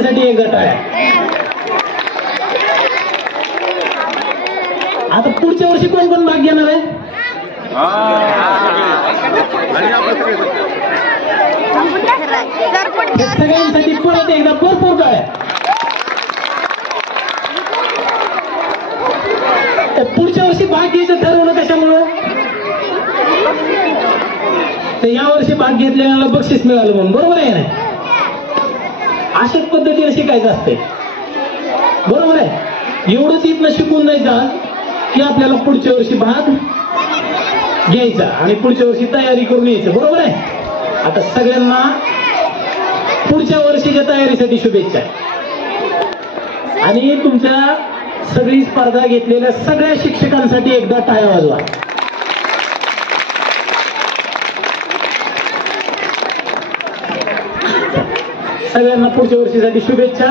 त्यांच्यासाठी एक गट आहे. आता पुढच्या वर्षी कोण कोण भाग घेणार आहे? सगळ्यांसाठी परत एकदा भरपूर काय. पुढच्या वर्षी भाग घ्यायचं ठरवलं कशामुळं? तर या वर्षी भाग घेतलेल्याला बक्षीस मिळालं म्हणून, बरोबर आहे ना? अशाच पद्धतीने शिकायचं असते, बरोबर आहे? एवढंच इथनं शिकून जायचं की आपल्याला पुढच्या वर्षी भाग घ्यायचा आणि पुढच्या वर्षी तयारी करून यायचं, बरोबर आहे? आता सगळ्यांना पुढच्या वर्षीच्या तयारीसाठी शुभेच्छा. आणि तुमच्या सगळी स्पर्धा घेतलेल्या सगळ्या शिक्षकांसाठी एकदा टाळ्या वाजवा. सगळ्यांना पुढच्या वर्षीसाठी शुभेच्छा.